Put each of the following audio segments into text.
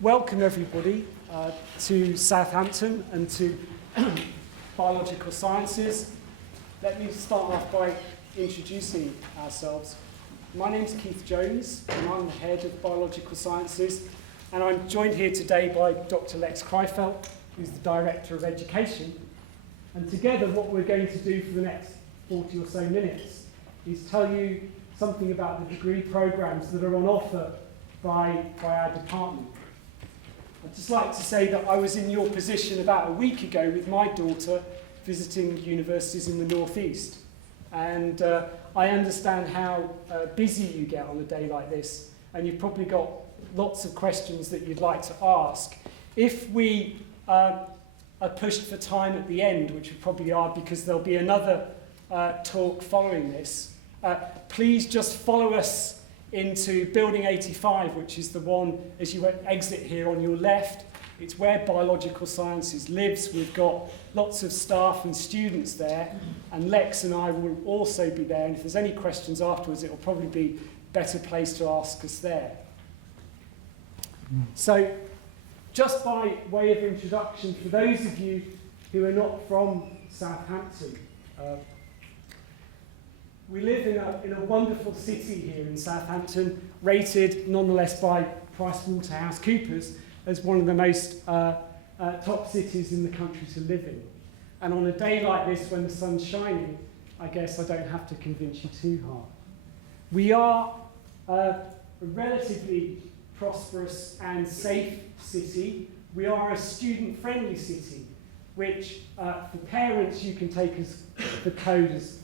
Welcome everybody to Southampton and to Biological Sciences. Let me start off by introducing ourselves. My name's Keith Jones and I'm the head of Biological Sciences, and I'm joined here today by Dr. Lex Kraaijeveld, who's the Director of Education. And together what we're going to do for the next 40 or so minutes is tell you something about the degree programs that are on offer by our department. I'd just like to say that I was in your position about a week ago with my daughter visiting universities in the northeast, and I understand how busy you get on a day like this, and you've probably got lots of questions that you'd like to ask. If we are pushed for time at the end, which we probably are because there'll be another talk following this, please just follow us into Building 85, which is the one as you exit here on your left. It's where Biological Sciences lives. We've got lots of staff and students there, and Lex and I will also be there, and if there's any questions afterwards, it'll probably be a better place to ask us there. So, just by way of introduction, for those of you who are not from Southampton, we live in a wonderful city here in Southampton, rated nonetheless by PricewaterhouseCoopers as one of the most top cities in the country to live in. And on a day like this when the sun's shining, I guess I don't have to convince you too hard. We are a relatively prosperous and safe city. We are a student-friendly city, which for parents you can take as the code as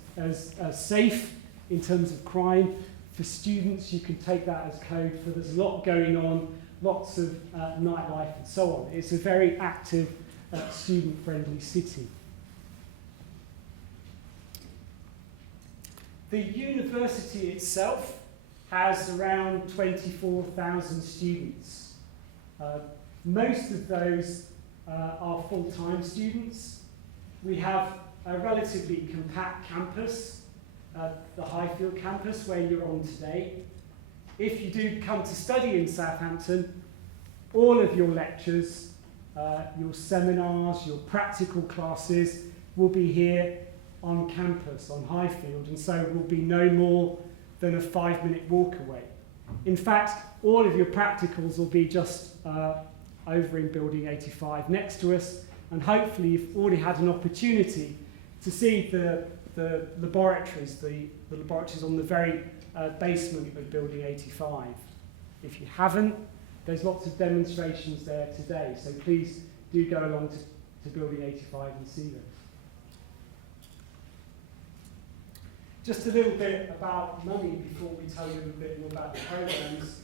safe in terms of crime. For students, you can take that as code for there's a lot going on, lots of nightlife and so on. It's a very active, student-friendly city. The university itself has around 24,000 students. Most of those are full-time students. We have a relatively compact campus, the Highfield campus where you're on today. If you do come to study in Southampton, all of your lectures, your seminars, your practical classes will be here on campus, on Highfield, and so will be no more than a 5-minute walk away. In fact, all of your practicals will be just over in Building 85 next to us, and hopefully you've already had an opportunity to see the laboratories, the laboratories on the very basement of Building 85. If you haven't, there's lots of demonstrations there today, so please do go along to Building 85 and see them. Just a little bit about money before we tell you a little bit more about the programs.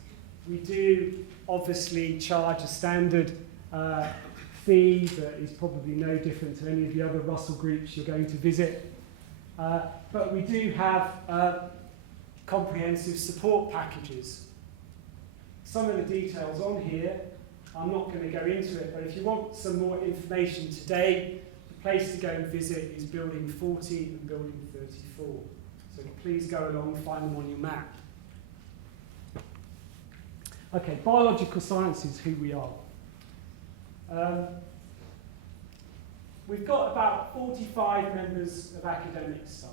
We do obviously charge a standard fee that is probably no different to any of the other Russell groups you're going to visit. But we do have comprehensive support packages. Some of the details on here, I'm not going to go into it, but if you want some more information today, the place to go and visit is Building 40 and Building 34. So please go along and find them on your map. Okay, Biological Sciences, who we are. We've got about 45 members of academic staff,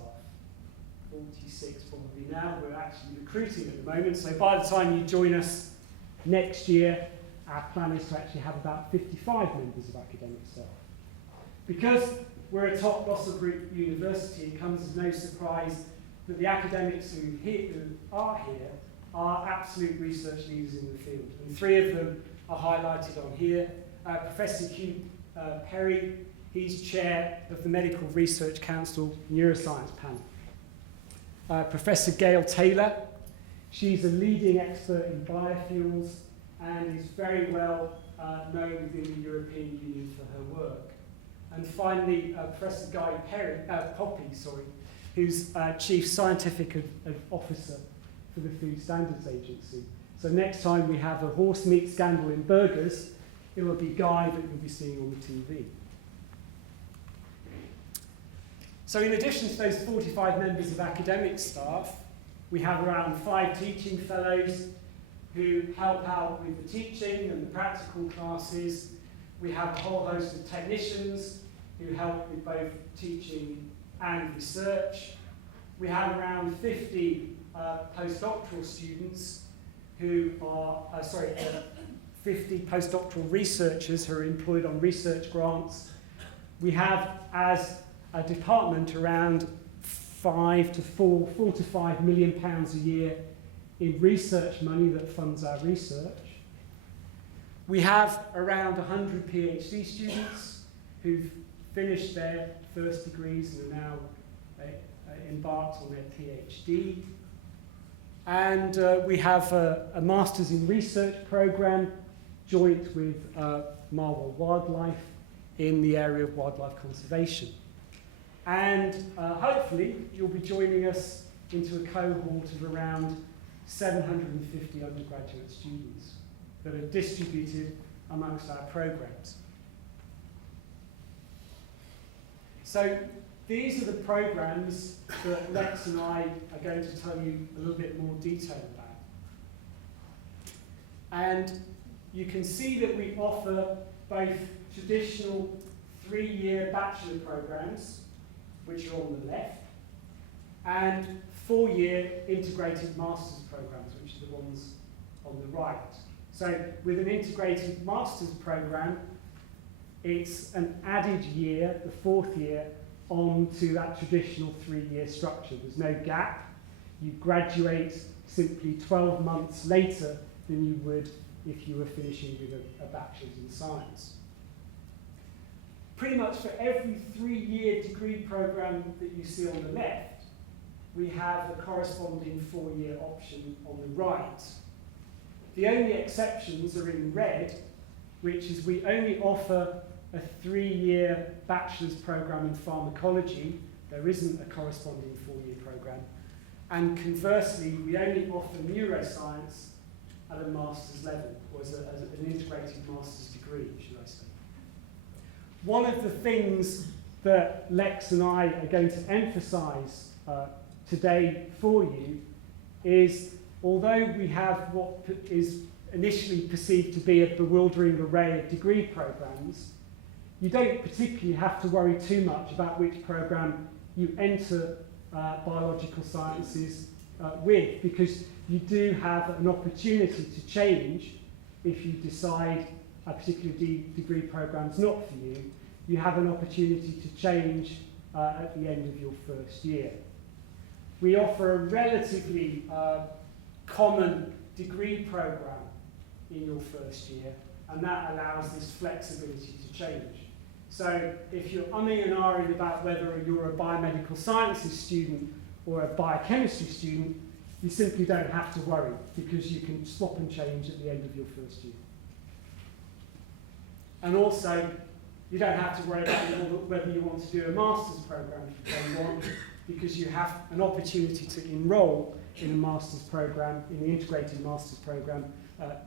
46 probably now. We're actually recruiting at the moment, so by the time you join us next year, our plan is to actually have about 55 members of academic staff. Because we're a top Russell Group university, it comes as no surprise that the academics who are here are absolute research leaders in the field. And 3 of them are highlighted on here. Professor Hugh Perry, he's chair of the Medical Research Council Neuroscience Panel. Professor Gail Taylor, she's a leading expert in biofuels and is very well known within the European Union for her work. And finally, Professor Guy Poppy, who's Chief Scientific Officer for the Food Standards Agency. So next time we have a horse meat scandal in burgers, it will be Guy that you'll be seeing on the TV. So in addition to those 45 members of academic staff, we have around 5 teaching fellows, who help out with the teaching and the practical classes. We have a whole host of technicians who help with both teaching and research. We have around 50 postdoctoral students who are, 50 postdoctoral researchers who are employed on research grants. We have, as a department, around 4 to 5 million pounds a year in research money that funds our research. We have around 100 PhD students who've finished their first degrees and are now embarked on their PhD. And we have a Masters in Research programme joint with Marwell Wildlife in the area of wildlife conservation. And hopefully you'll be joining us into a cohort of around 750 undergraduate students that are distributed amongst our programmes. So these are the programmes that Lex and I are going to tell you a little bit more detail about. And you can see that we offer both traditional 3-year bachelor programmes, which are on the left, and 4-year integrated master's programmes, which are the ones on the right. So with an integrated master's programme, it's an added year, the 4th year, onto that traditional 3-year structure. There's no gap. You graduate simply 12 months later than you would if you were finishing with a bachelor's in science. Pretty much for every 3-year degree programme that you see on the left, we have a corresponding 4-year option on the right. The only exceptions are in red, which is we only offer a 3-year bachelor's programme in pharmacology. There isn't a corresponding 4-year programme. And conversely, we only offer neuroscience at a master's level, or as an integrated master's degree, should I say. One of the things that Lex and I are going to emphasise today for you is, although we have what is initially perceived to be a bewildering array of degree programmes, you don't particularly have to worry too much about which programme you enter biological sciences with, because you do have an opportunity to change if you decide a particular degree programme is not for you. You have an opportunity to change at the end of your first year. We offer a relatively common degree programme in your first year, and that allows this flexibility to change. So if you're umming and ahhing about whether you're a biomedical sciences student or a biochemistry student, you simply don't have to worry, because you can swap and change at the end of your first year. And also, you don't have to worry about whether you want to do a master's programme if you don't want, because you have an opportunity to enrol in a master's programme, in the integrated master's programme,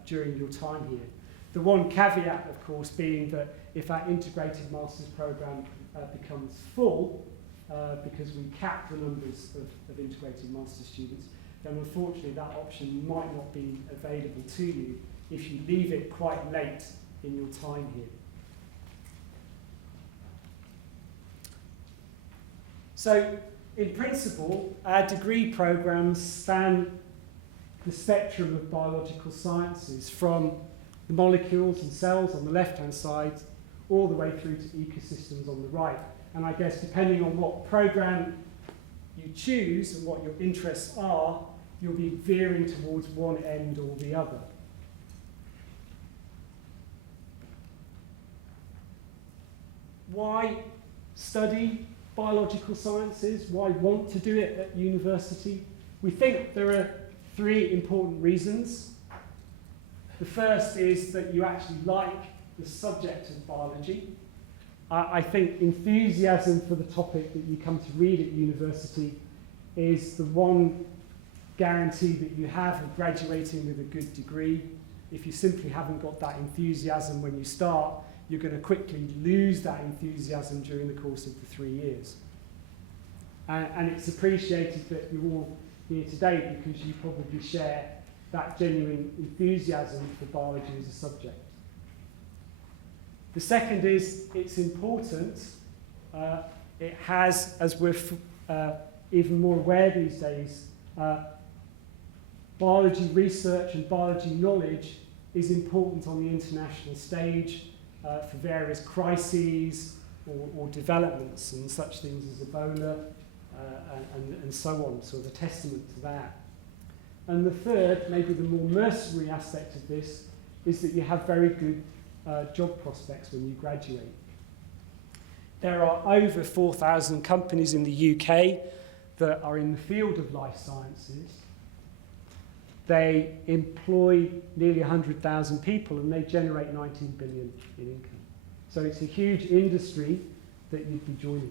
during your time here. The one caveat, of course, being that if our integrated master's programme becomes full, because we cap the numbers of integrated master's students, then unfortunately that option might not be available to you if you leave it quite late in your time here. So, in principle, our degree programmes span the spectrum of biological sciences, from the molecules and cells on the left-hand side, all the way through to ecosystems on the right. And I guess depending on what programme you choose and what your interests are, you'll be veering towards one end or the other. Why study biological sciences? Why want to do it at university? We think there are 3 important reasons. The first is that you actually like the subject of biology. I think enthusiasm for the topic that you come to read at university is the one guarantee that you have of graduating with a good degree. If you simply haven't got that enthusiasm when you start, you're going to quickly lose that enthusiasm during the course of the 3 years. And it's appreciated that you're all here today because you probably share that genuine enthusiasm for biology as a subject. The second is it's important. It has, as we're even more aware these days, biology research and biology knowledge is important on the international stage for various crises or developments and such things as Ebola and so on, sort of a testament to that. And the third, maybe the more mercenary aspect of this, is that you have very good job prospects when you graduate. There are over 4,000 companies in the UK that are in the field of life sciences. They employ nearly 100,000 people and they generate 19 billion in income. So it's a huge industry that you'd be joining.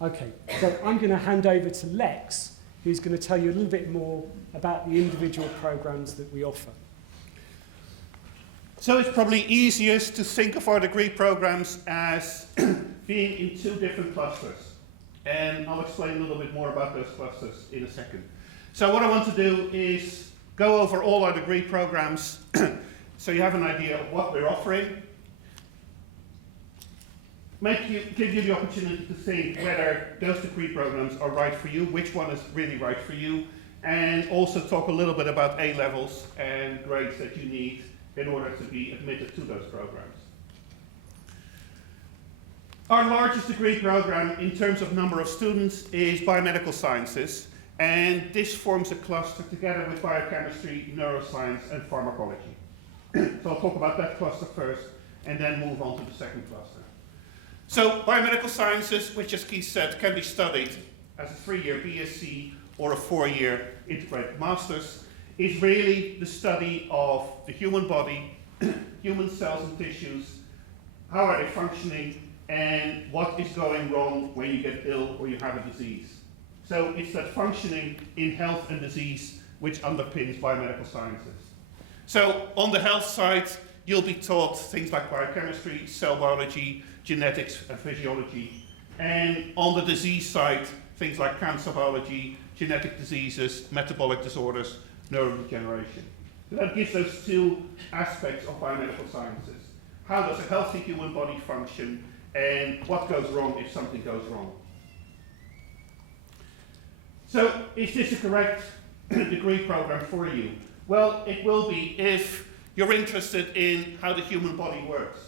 Okay, so I'm going to hand over to Lex, who's going to tell you a little bit more about the individual programs that we offer. So it's probably easiest to think of our degree programs as being in two different clusters. And I'll explain a little bit more about those clusters in a second. So what I want to do is go over all our degree programs so you have an idea of what we're offering. Give you the opportunity to think whether those degree programs are right for you, which one is really right for you, and also talk a little bit about A-levels and grades that you need in order to be admitted to those programs. Our largest degree program in terms of number of students is biomedical sciences, and this forms a cluster together with biochemistry, neuroscience, and pharmacology. So I'll talk about that cluster first and then move on to the second cluster. So biomedical sciences, which as Keith said, can be studied as a 3-year BSc or a 4-year integrated master's, is really the study of the human body, human cells and tissues, how are they functioning, and what is going wrong when you get ill or you have a disease. So it's that functioning in health and disease which underpins biomedical sciences. So on the health side, you'll be taught things like biochemistry, cell biology, genetics and physiology. And on the disease side, things like cancer biology, genetic diseases, metabolic disorders, neurodegeneration. So that gives those two aspects of biomedical sciences. How does a healthy human body function, and what goes wrong if something goes wrong? So is this a correct degree program for you? Well, it will be if you're interested in how the human body works.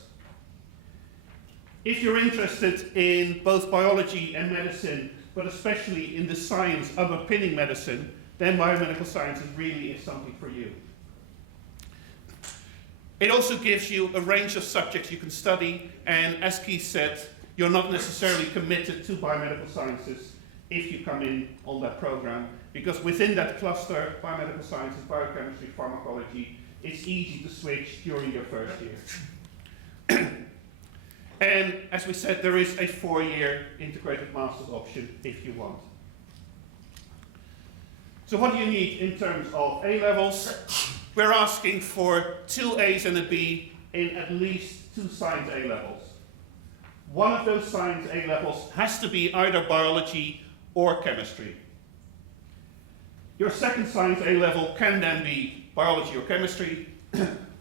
If you're interested in both biology and medicine, but especially in the science underpinning medicine, then biomedical sciences really is something for you. It also gives you a range of subjects you can study, and as Keith said, you're not necessarily committed to biomedical sciences if you come in on that program, because within that cluster, biomedical sciences, biochemistry, pharmacology, it's easy to switch during your first year. And as we said, there is a 4-year integrated master's option if you want. So what do you need in terms of A-levels? We're asking for 2 A's and a B in at least 2 science A-levels. One of those science A-levels has to be either biology or chemistry. Your second science A-level can then be biology or chemistry,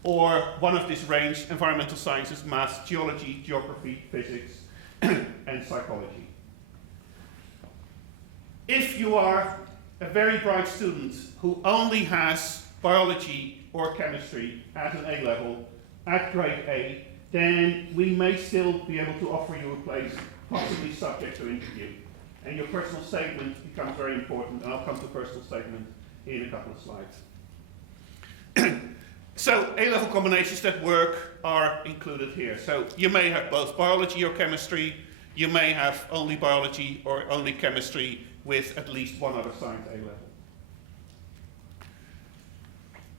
or one of this range, environmental sciences, math, geology, geography, physics, and psychology. If you are a very bright student who only has biology or chemistry as an A-level at grade A, then we may still be able to offer you a place, possibly subject to interview. And your personal statement becomes very important, and I'll come to personal statement in a couple of slides. So A-level combinations that work are included here. So you may have both biology or chemistry, you may have only biology or only chemistry with at least one other science A-level.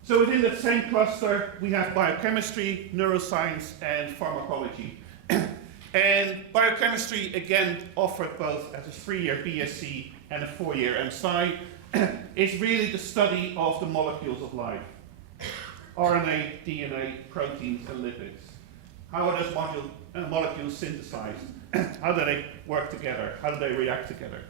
So within that same cluster, we have biochemistry, neuroscience, and pharmacology. And biochemistry, again, offered both as a 3-year BSc and a 4-year MSci, is really the study of the molecules of life. RNA, DNA, proteins, and lipids. How are those molecules synthesized? How do they work together? How do they react together?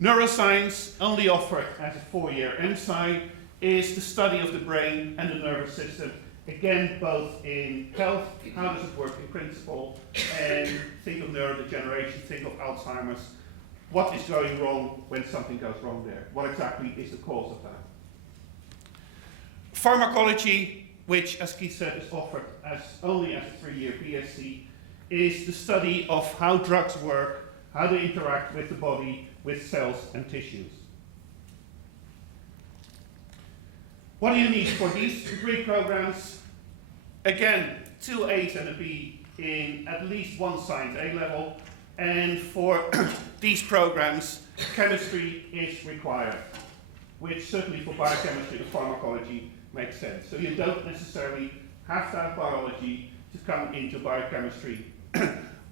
Neuroscience, only offered as a 4-year MSci, is the study of the brain and the nervous system. Again, both in health, how does it work in principle, and think of neurodegeneration, think of Alzheimer's. What is going wrong when something goes wrong there? What exactly is the cause of that? Pharmacology, which, as Keith said, is offered only as a 3-year BSc, is the study of how drugs work, how they interact with the body, with cells and tissues. What do you need for these degree programs? Again, 2 A's and a B in at least one science A level, and for these programs, chemistry is required, which certainly for biochemistry and pharmacology makes sense. So you don't necessarily have to have biology to come into biochemistry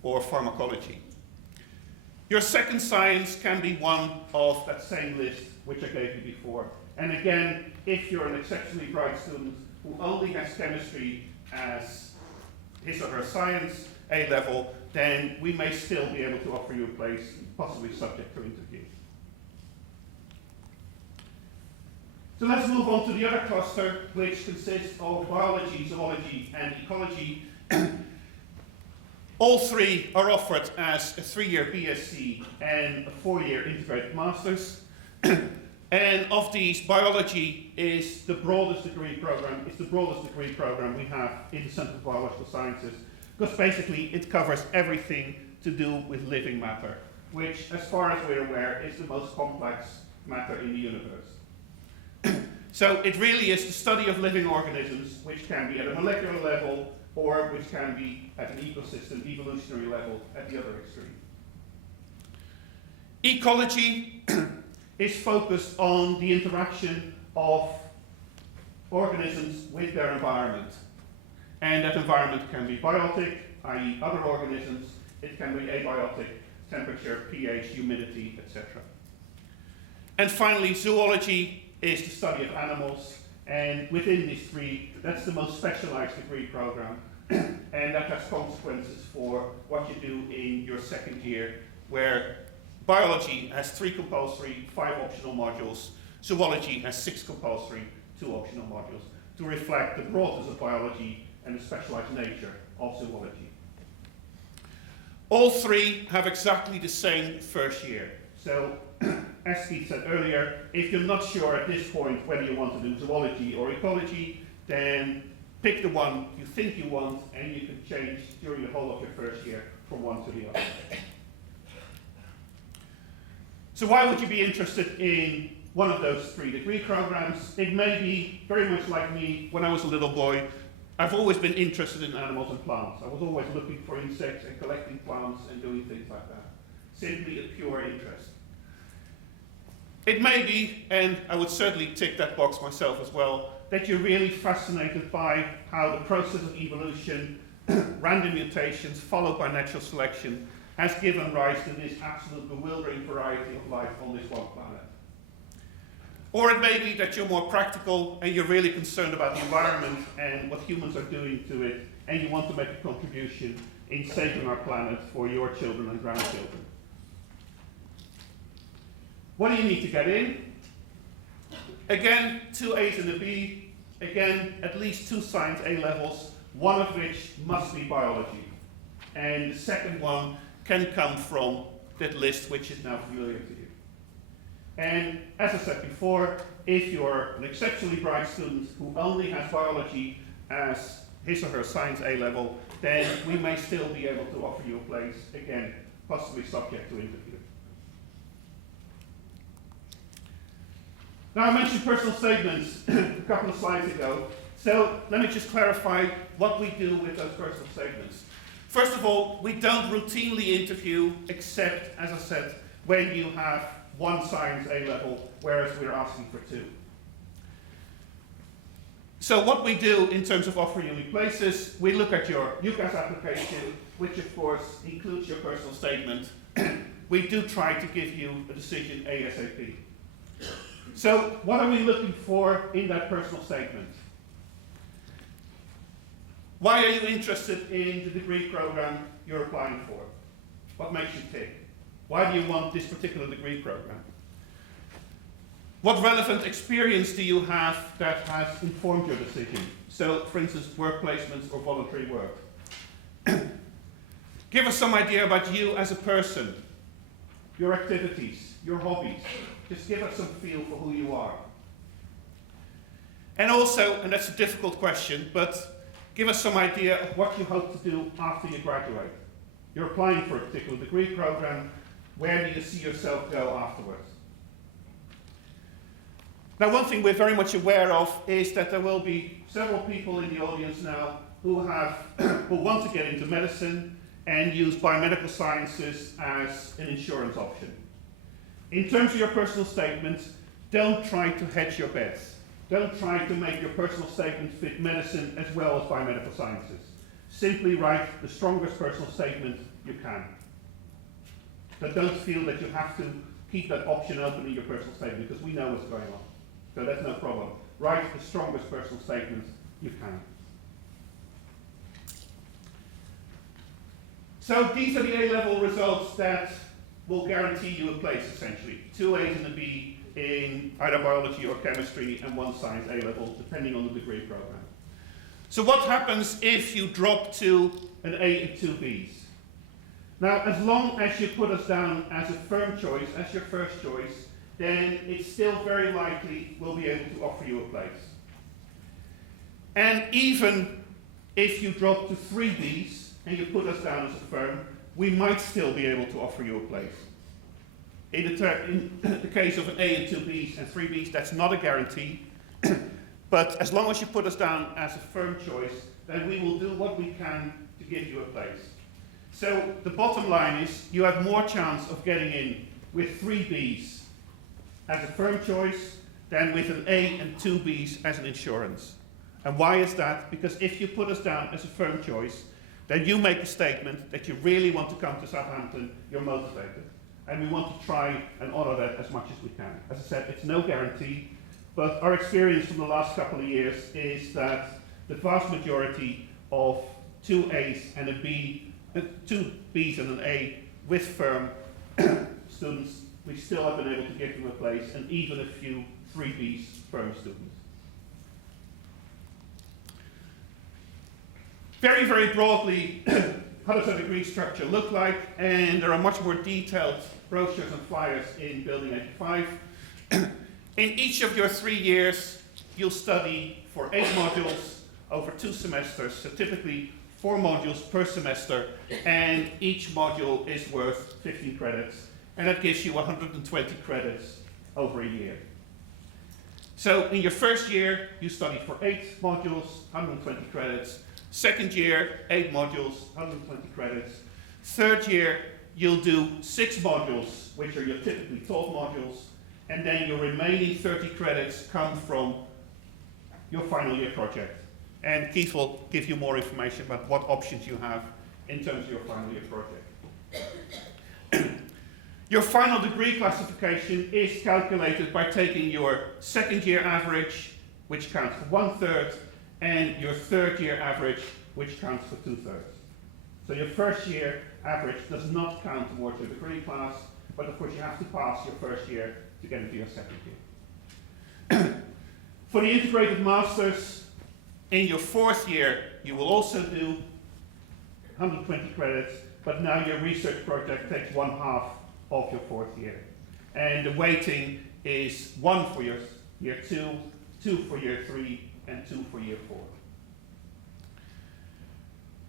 or pharmacology. Your second science can be one of that same list which I gave you before. And again, if you're an exceptionally bright student who only has chemistry as his or her science A level, then we may still be able to offer you a place, possibly subject to interview. So let's move on to the other cluster, which consists of biology, zoology, and ecology. All three are offered as a 3-year BSc and a 4-year integrated master's. And of these, biology is the broadest degree program. It's the broadest degree program we have in the Center for Biological Sciences, because basically it covers everything to do with living matter, which, as far as we're aware, is the most complex matter in the universe. So it really is the study of living organisms, which can be at a molecular level, or which can be at an ecosystem, evolutionary level, at the other extreme. Ecology is focused on the interaction of organisms with their environment. And that environment can be biotic, i.e. other organisms, it can be abiotic, temperature, pH, humidity, etc. And finally, zoology is the study of animals, and within these three, that's the most specialized degree program, and that has consequences for what you do in your second year, where biology has 3 compulsory, 5 optional modules, zoology has 6 compulsory, 2 optional modules, to reflect the broadness of biology and the specialized nature of zoology. All three have exactly the same first year. So, as Keith said earlier, if you're not sure at this point whether you want to do zoology or ecology, then pick the one you think you want, and you can change during the whole of your first year from one to the other. So why would you be interested in one of those 3 degree programs? It may be very much like me when I was a little boy. I've always been interested in animals and plants. I was always looking for insects and collecting plants and doing things like that. Simply a pure interest. It may be, and I would certainly tick that box myself as well, that you're really fascinated by how the process of evolution, random mutations followed by natural selection, has given rise to this absolute bewildering variety of life on this one planet. Or it may be that you're more practical and you're really concerned about the environment and what humans are doing to it, and you want to make a contribution in saving our planet for your children and grandchildren. What do you need to get in? Again, 2 A's and a B. Again, at least 2 science A levels, one of which must be biology. And the second one can come from that list, which is now familiar to you. And as I said before, if you're an exceptionally bright student who only has biology as his or her science A level, then we may still be able to offer you a place, again, possibly subject to interview. Now, I mentioned personal statements a couple of slides ago, so let me just clarify what we do with those personal statements. First of all, we don't routinely interview, except, as I said, when you have 1 science A level, whereas we're asking for 2. So what we do in terms of offering you places, we look at your UCAS application, which of course includes your personal statement. We do try to give you a decision ASAP. So what are we looking for in that personal statement? Why are you interested in the degree program you're applying for? What makes you tick? Why do you want this particular degree program? What relevant experience do you have that has informed your decision? So, for instance, work placements or voluntary work. Give us some idea about you as a person, your activities, your hobbies. Just give us some feel for who you are. And also, and that's a difficult question, but give us some idea of what you hope to do after you graduate. You're applying for a particular degree program. Where do you see yourself go afterwards? Now, one thing we're very much aware of is that there will be several people in the audience now who want to get into medicine and use biomedical sciences as an insurance option. In terms of your personal statement, don't try to hedge your bets. Don't try to make your personal statement fit medicine as well as biomedical sciences. Simply write the strongest personal statement you can. But don't feel that you have to keep that option open in your personal statement, because we know what's going on. So that's no problem. Write the strongest personal statement you can. So these are the A-level results that will guarantee you a place, essentially. 2 A's and a B in either biology or chemistry, and 1 science A-level, depending on the degree program. So what happens if you drop to an A and 2 B's? Now, as long as you put us down as a firm choice, as your first choice, then it's still very likely we'll be able to offer you a place. And even if you drop to 3 B's, and you put us down as a firm, we might still be able to offer you a place. In the case of an A and 2 B's and 3 B's, that's not a guarantee. But as long as you put us down as a firm choice, then we will do what we can to give you a place. So the bottom line is you have more chance of getting in with 3 B's as a firm choice than with an A and 2 B's as an insurance. And why is that? Because if you put us down as a firm choice, then you make a statement that you really want to come to Southampton, you're motivated. And we want to try and honour that as much as we can. As I said, it's no guarantee, but our experience from the last couple of years is that the vast majority of 2 A's and a B, 2 B's and an A with firm students, we still have been able to give them a place, and even a few 3 B's firm students. Very, very broadly, how does a degree structure look like? And there are much more detailed brochures and flyers in Building 85. In each of your 3 years, you'll study for 8 modules over 2 semesters, so typically 4 modules per semester, and each module is worth 15 credits, and that gives you 120 credits over a year. So in your first year, you study for 8 modules, 120 credits. Second year, 8 modules, 120 credits. Third year, you'll do 6 modules, which are your typically 12 modules, and then your remaining 30 credits come from your final year project. And Keith will give you more information about what options you have in terms of your final year project. Your final degree classification is calculated by taking your second year average, which counts for 1/3, and your third year average, which counts for 2/3. So your first year average does not count towards your degree class, but of course you have to pass your first year to get into your second year. For the integrated masters, in your 4th year, you will also do 120 credits, but now your research project takes 1/2 of your 4th year. And the weighting is 1 for your year 2, 2 for year 3, and 2 for year 4.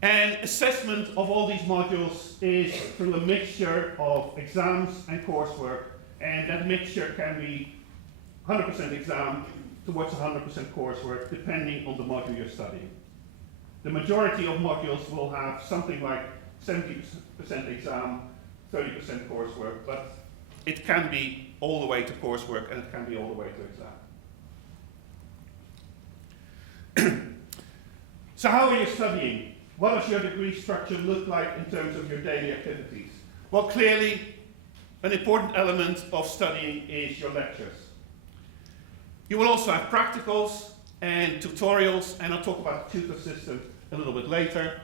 And assessment of all these modules is through a mixture of exams and coursework, and that mixture can be 100% exam towards 100% coursework, depending on the module you're studying. The majority of modules will have something like 70% exam, 30% coursework, but it can be all the way to coursework, and it can be all the way to exam. So how are you studying? What does your degree structure look like in terms of your daily activities? Well, clearly, an important element of studying is your lectures. You will also have practicals and tutorials, and I'll talk about the tutor system a little bit later.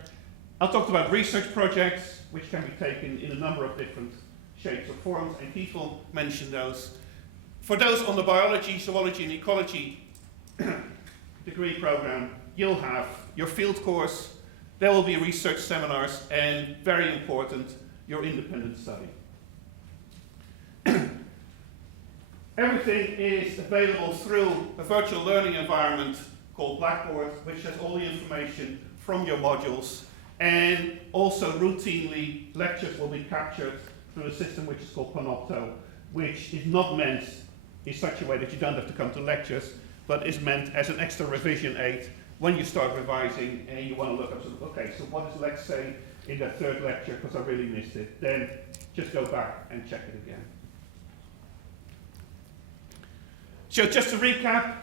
I'll talk about research projects, which can be taken in a number of different shapes or forms, and Keith will mention those. For those on the biology, zoology and ecology degree program, you'll have your field course, there will be research seminars, and very important, your independent study. Everything is available through a virtual learning environment called Blackboard, which has all the information from your modules, and also routinely lectures will be captured through a system which is called Panopto, which is not meant in such a way that you don't have to come to lectures, but is meant as an extra revision aid when you start revising and you want to look up, okay, so what does Lex say in that third lecture, because I really missed it, then just go back and check it again. So just to recap,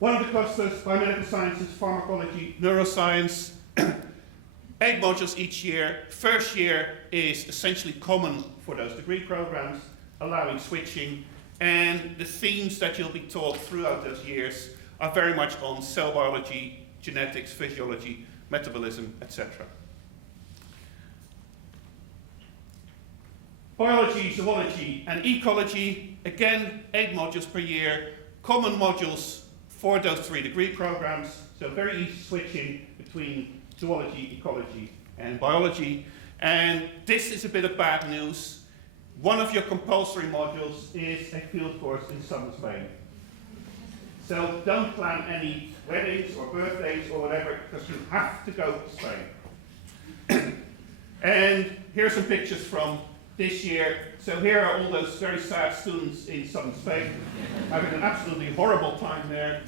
one of the clusters, biomedical sciences, pharmacology, neuroscience, 8 modules each year. First year is essentially common for those degree programs, allowing switching, and the themes that you'll be taught throughout those years are very much on cell biology, genetics, physiology, metabolism, etc. Biology, zoology, and ecology, again, 8 modules per year, common modules for those 3 degree programs, so very easy switching between zoology, ecology, and biology. And this is a bit of bad news. One of your compulsory modules is a field course in southern Spain. So don't plan any weddings or birthdays or whatever, because you have to go to Spain. And here are some pictures from this year. So here are all those very sad students in southern Spain having an absolutely horrible time there.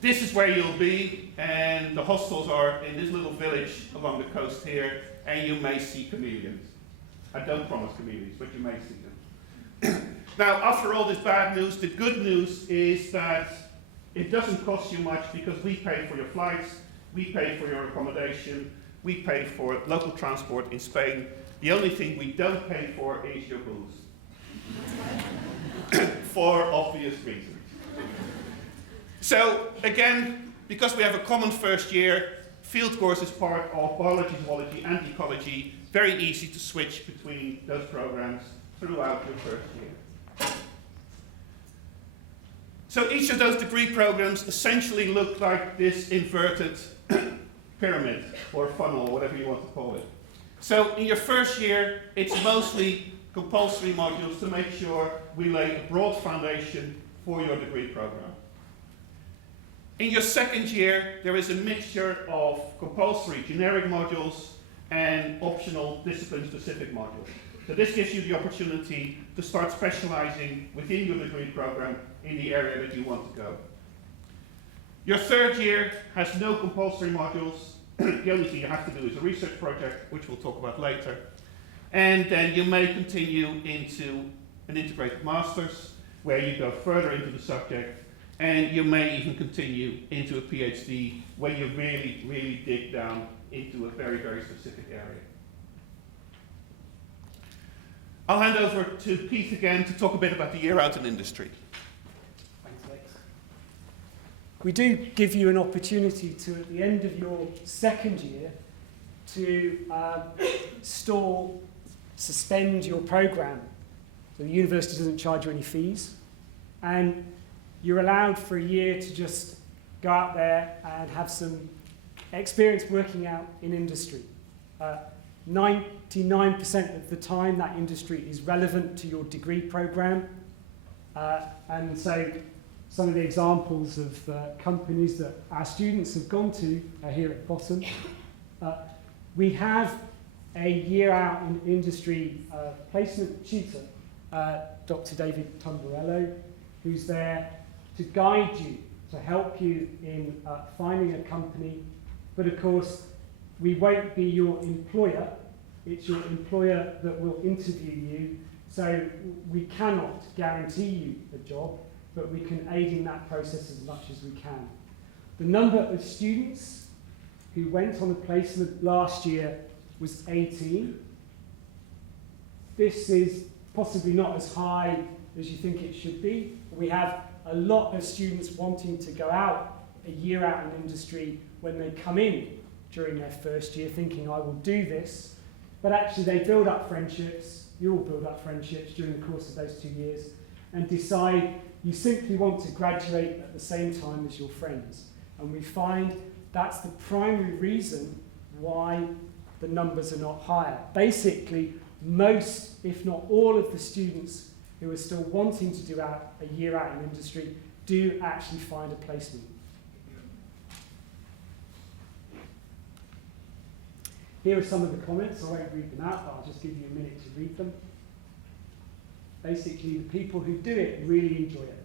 This is where you'll be, and the hostels are in this little village along the coast here, and you may see chameleons. I don't promise chameleons, but you may see them. Now, after all this bad news, the good news is that it doesn't cost you much, because we pay for your flights, we pay for your accommodation, we pay for local transport in Spain. The only thing we don't pay for is your booze. For obvious reasons. So again, because we have a common first year, field course is part of biology, zoology and ecology, very easy to switch between those programs throughout your first year. So each of those degree programs essentially look like this inverted pyramid or funnel, or whatever you want to call it. So in your first year, it's mostly compulsory modules to make sure we lay a broad foundation for your degree program. In your second year, there is a mixture of compulsory generic modules and optional discipline-specific modules. So this gives you the opportunity to start specializing within your degree program in the area that you want to go. Your third year has no compulsory modules. The only thing you have to do is a research project, which we'll talk about later. And then you may continue into an integrated master's, where you go further into the subject, and you may even continue into a PhD, where you really, really dig down into a very, very specific area. I'll hand over to Keith again to talk a bit about the year out in industry. Thanks, Lex. We do give you an opportunity to, at the end of your second year, to suspend your program. So the university doesn't charge you any fees, and you're allowed for a year to just go out there and have some experience working out in industry. 99% of the time that industry is relevant to your degree program. And so some of the examples of companies that our students have gone to are here at the bottom. We have a year out in industry placement tutor, Dr. David Tumbarello, who's there to guide you, to help you in finding a company. But of course, we won't be your employer. It's your employer that will interview you. So we cannot guarantee you a job, but we can aid in that process as much as we can. The number of students who went on a placement last year was 18. This is possibly not as high as you think it should be. We have a lot of students wanting to go out a year out in industry when they come in during their first year thinking, I will do this. But actually they build up friendships, you all build up friendships during the course of those 2 years and decide you simply want to graduate at the same time as your friends. And we find that's the primary reason why the numbers are not higher. Basically, most, if not all of the students who are still wanting to do a year out in industry do actually find a placement. Here are some of the comments. I won't read them out, but I'll just give you a minute to read them. Basically, the people who do it really enjoy it.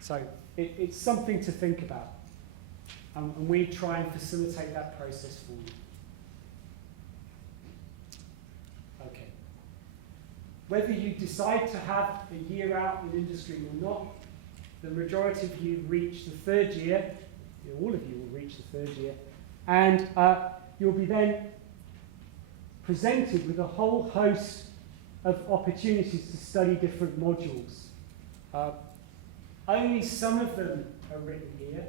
So it's something to think about, and we try and facilitate that process for you. Okay. Whether you decide to have a year out in industry or not, the majority of you reach the third year, all of you will reach the third year, and you'll be then presented with a whole host of opportunities to study different modules. Only some of them are written here.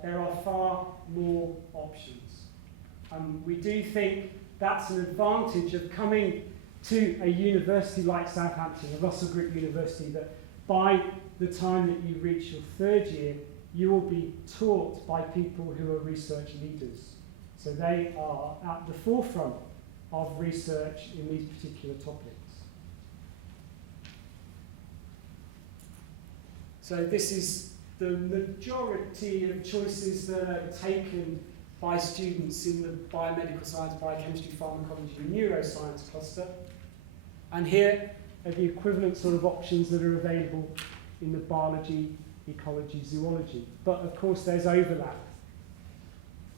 There are far more options. We do think that's an advantage of coming to a university like Southampton, a Russell Group university, that by the time that you reach your third year, you will be taught by people who are research leaders. So they are at the forefront of research in these particular topics. So this is the majority of choices that are taken by students in the biomedical science, biochemistry, pharmacology, and neuroscience cluster. And here are the equivalent sort of options that are available in the biology, ecology, zoology. But of course there's overlap.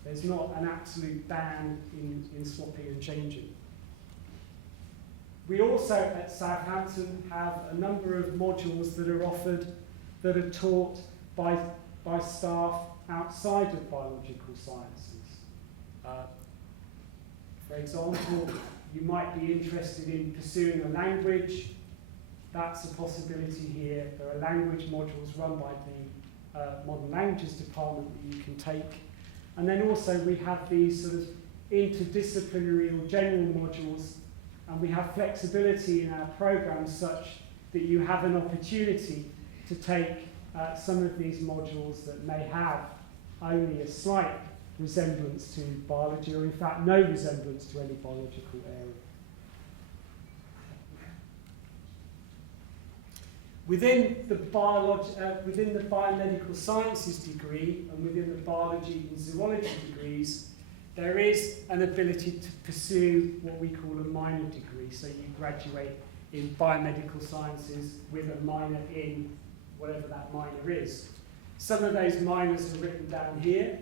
There's not an absolute ban in swapping and changing. We also at Southampton have a number of modules that are offered that are taught by staff outside of biological sciences. For example, you might be interested in pursuing a language. That's a possibility here. There are language modules run by the Modern Languages Department that you can take. And then also we have these sort of interdisciplinary or general modules, and we have flexibility in our programs such that you have an opportunity to take some of these modules that may have only a slight resemblance to biology, or in fact no resemblance to any biological area. Within the biomedical sciences degree and within the biology and zoology degrees, there is an ability to pursue what we call a minor degree. So you graduate in biomedical sciences with a minor in whatever that minor is. Some of those minors are written down here.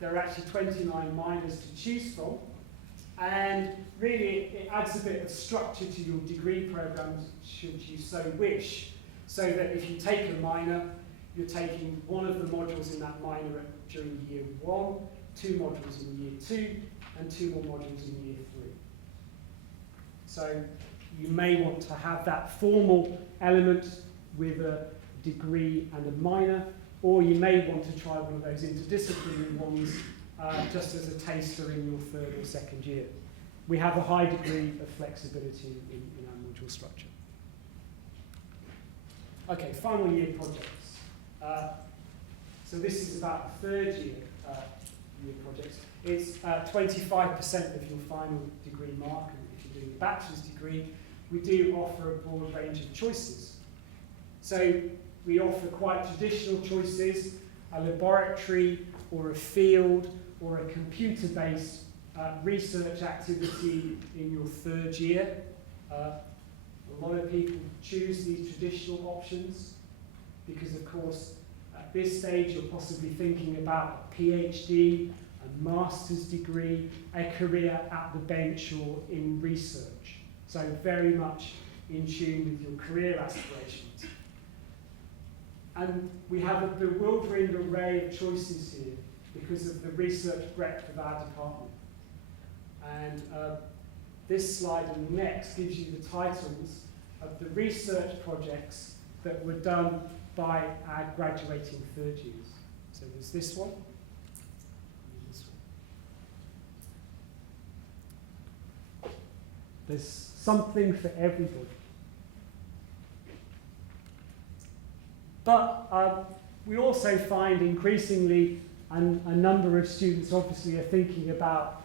There are actually 29 minors to choose from. And really, it adds a bit of structure to your degree programs, should you so wish. So that if you take a minor, you're taking one of the modules in that minor during year 1, 2 modules in year 2, and 2 more modules in year 3. So you may want to have that formal element with a degree and a minor, or you may want to try one of those interdisciplinary ones just as a taster in your 3rd or 2nd year. We have a high degree of flexibility in our module structure. Okay, final year projects. So this is about the 3rd year projects. It's 25% of your final degree mark, and if you're doing a bachelor's degree, we do offer a broad range of choices. So we offer quite traditional choices, a laboratory or a field or a computer-based research activity in your 3rd year. A lot of people choose these traditional options because, of course, at this stage you're possibly thinking about a PhD, a master's degree, a career at the bench or in research. So very much in tune with your career aspirations. And we have a bewildering array of choices here because of the research breadth of our department. And this slide and the next gives you the titles of the research projects that were done by our graduating third years. So there's this one, and this one. There's something for everybody. But we also find increasingly a number of students obviously are thinking about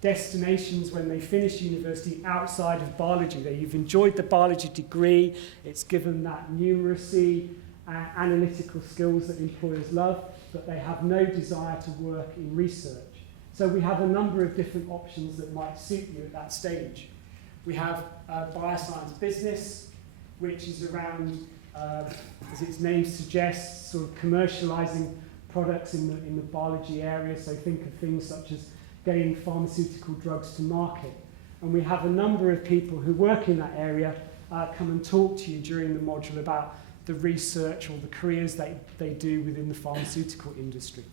destinations when they finish university outside of biology. They've enjoyed the biology degree, it's given that numeracy, analytical skills that employers love, but they have no desire to work in research. So we have a number of different options that might suit you at that stage. We have bioscience business, which is around, as its name suggests, sort of commercializing products in the biology area. So think of things such as getting pharmaceutical drugs to market. And we have a number of people who work in that area come and talk to you during the module about the research or the careers they do within the pharmaceutical industry.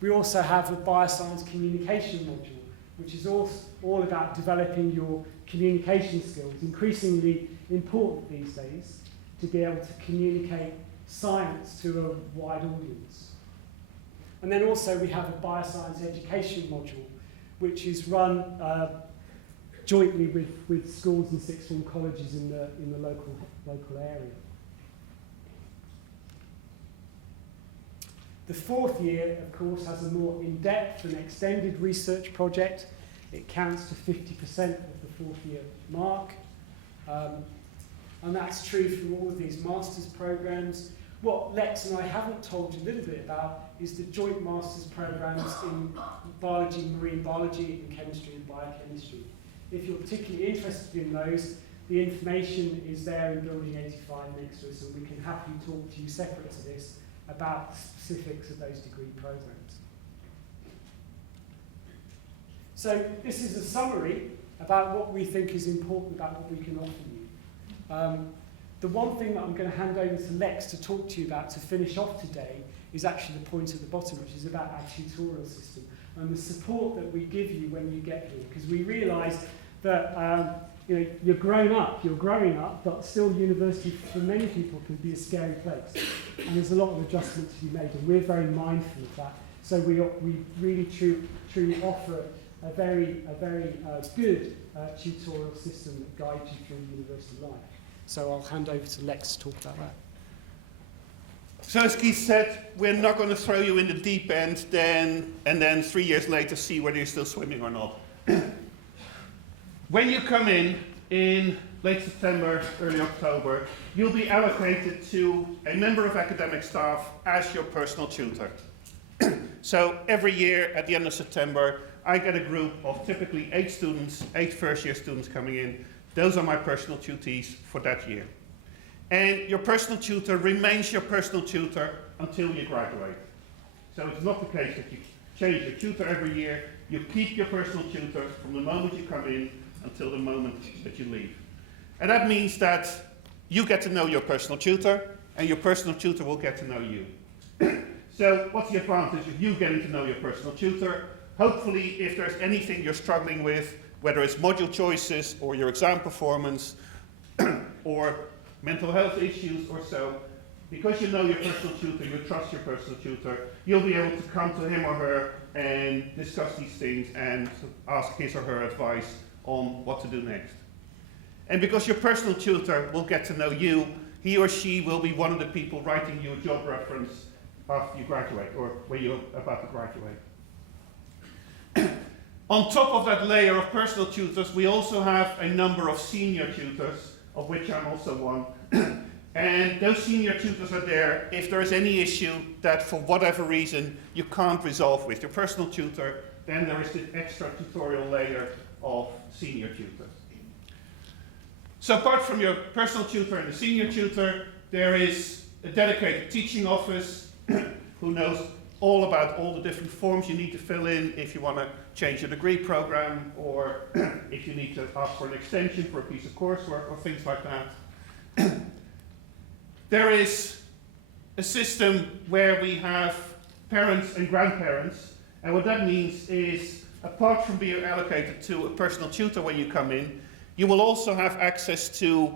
We also have a bioscience communication module, which is all about developing your communication skills, increasingly important these days, to be able to communicate science to a wide audience. And then also we have a bioscience education module, which is run jointly with schools and sixth form colleges in the local area. The fourth year, of course, has a more in-depth and extended research project. It counts to 50% of the fourth year mark. And that's true for all of these master's programs. What Lex and I haven't told you a little bit about is the joint master's programs in biology, marine biology, and chemistry and biochemistry. If you're particularly interested in those, the information is there in Building 85 next to us, and we can happily talk to you separate to this about the specifics of those degree programs. So this is a summary about what we think is important about what we can offer you. The one thing that I'm going to hand over to Lex to talk to you about to finish off today is actually the point at the bottom, which is about our tutorial system and the support that we give you when you get here. Because we realise that you're growing up, but still university for many people can be a scary place. And there's a lot of adjustments to be made, and we're very mindful of that. So we really truly offer a very good tutorial system that guides you through university life. So I'll hand over to Lex to talk about that. So as Keith said, we're not going to throw you in the deep end and then 3 years later see whether you're still swimming or not. When you come in late September, early October, you'll be allocated to a member of academic staff as your personal tutor. So every year at the end of September, I get a group of typically 8 students, 8 first-year students coming in. Those are my personal tutees for that year. And your personal tutor remains your personal tutor until you graduate. So it's not the case that you change your tutor every year. You keep your personal tutor from the moment you come in until the moment that you leave. And that means that you get to know your personal tutor, and your personal tutor will get to know you. So what's the advantage of you getting to know your personal tutor? Hopefully, if there's anything you're struggling with, whether it's module choices or your exam performance or mental health issues or so, because you know your personal tutor, you trust your personal tutor, you'll be able to come to him or her and discuss these things and ask his or her advice on what to do next. And because your personal tutor will get to know you, he or she will be one of the people writing you a job reference after you graduate or when you're about to graduate. On top of that layer of personal tutors, we also have a number of senior tutors, of which I'm also one. And those senior tutors are there if there is any issue that for whatever reason you can't resolve with your personal tutor, then there is this extra tutorial layer of senior tutors. So apart from your personal tutor and the senior tutor, there is a dedicated teaching office who knows all about all the different forms you need to fill in if you want to change your degree program, or if you need to ask for an extension for a piece of coursework or things like that. There is a system where we have parents and grandparents, and what that means is, apart from being allocated to a personal tutor when you come in, You will also have access to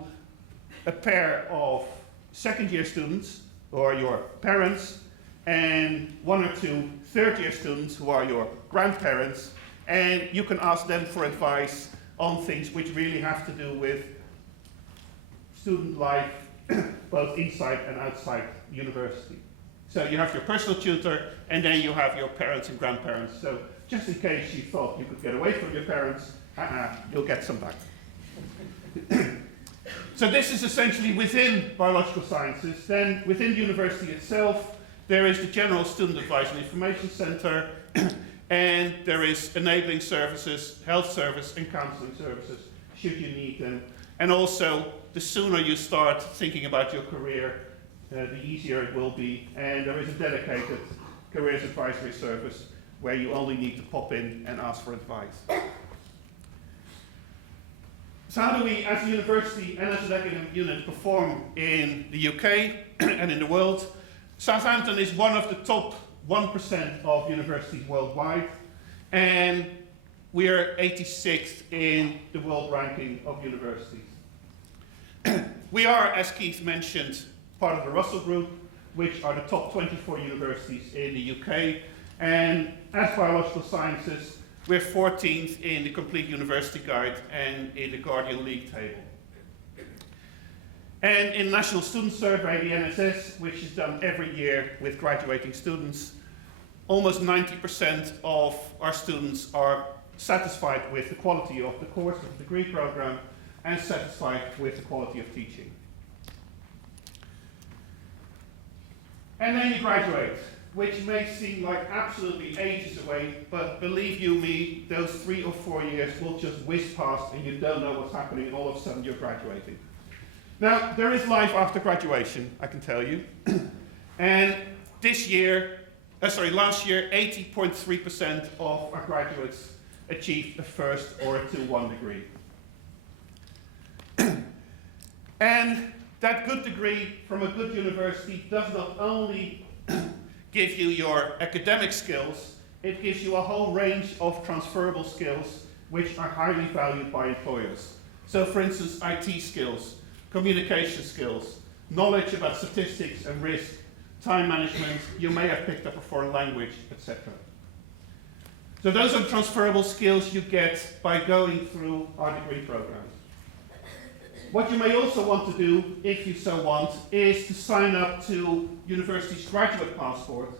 a pair of second-year students, who are your parents, and one or two third-year students, who are your grandparents, and you can ask them for advice on things which really have to do with student life, both inside and outside university. So you have your personal tutor, and then you have your parents and grandparents. So just in case you thought you could get away from your parents, you'll get some back. So this is essentially within biological sciences. Then within the university itself, there is the General Student Advice and Information Center, and there is enabling services, health service and counseling services, should you need them. And also, the sooner you start thinking about your career, the easier it will be. And there is a dedicated careers advisory service where you only need to pop in and ask for advice. So how do we, as a university and as an academic unit, perform in the UK and in the world? Southampton is one of the top 1% of universities worldwide, and we are 86th in the world ranking of universities. We are, as Keith mentioned, part of the Russell Group, which are the top 24 universities in the UK, and as biological sciences, we're 14th in the Complete University Guide and in the Guardian League table. And in National Student Survey, the NSS, which is done every year with graduating students, almost 90% of our students are satisfied with the quality of the course, of the degree program, and satisfied with the quality of teaching. And then you graduate, which may seem like absolutely ages away, but believe you me, those 3 or 4 years will just whiz past and you don't know what's happening, and all of a sudden you're graduating. Now, there is life after graduation, I can tell you. And last year, 80.3% of our graduates achieved a first or a 2-1 degree. And that good degree from a good university does not only give you your academic skills, it gives you a whole range of transferable skills which are highly valued by employers. So for instance, IT skills, communication skills, knowledge about statistics and risk, time management, you may have picked up a foreign language, etc. So those are transferable skills you get by going through our degree programs. What you may also want to do, if you so want, is to sign up to university's graduate passport,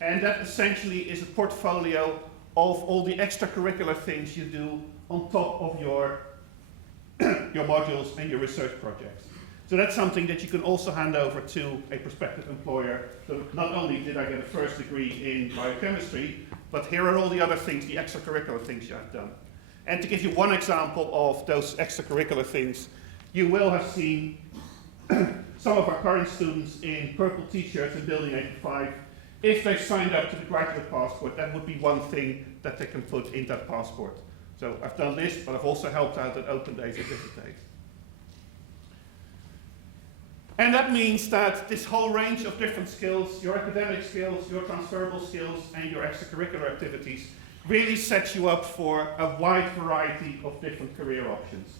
and that essentially is a portfolio of all the extracurricular things you do on top of your modules and your research projects. So that's something that you can also hand over to a prospective employer. So not only did I get a first degree in biochemistry, but here are all the other things, the extracurricular things you have done. And to give you one example of those extracurricular things, you will have seen some of our current students in purple t-shirts in Building 85. If they've signed up to the graduate passport, that would be one thing that they can put in that passport. So I've done this, but I've also helped out at open days and visit days. And that means that this whole range of different skills, your academic skills, your transferable skills, and your extracurricular activities, really sets you up for a wide variety of different career options.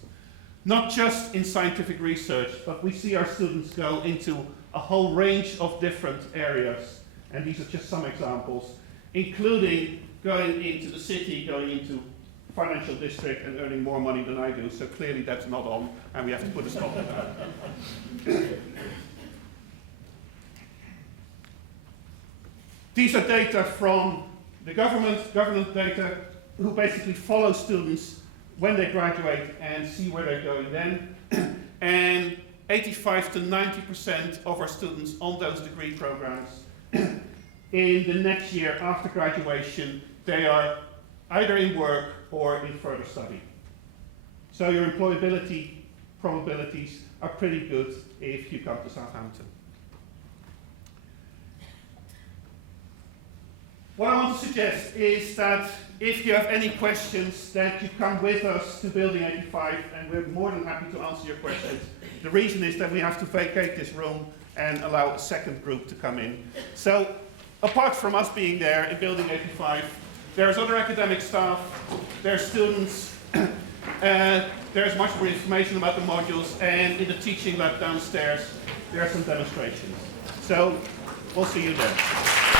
Not just in scientific research, but we see our students go into a whole range of different areas. And these are just some examples, including going into the city, going into financial district and earning more money than I do. So clearly that's not on, and we have to put a stop to that. These are data from the government data, who basically follow students when they graduate and see where they're going then. And 85 to 90% of our students on those degree programs, in the next year after graduation, they are either in work or in further study. So your employability probabilities are pretty good if you come to Southampton. What I want to suggest is that if you have any questions, that you come with us to Building 85, and we're more than happy to answer your questions. The reason is that we have to vacate this room and allow a second group to come in. So apart from us being there in Building 85, there's other academic staff, there's students, there's much more information about the modules, and in the teaching lab downstairs, there are some demonstrations. So we'll see you there.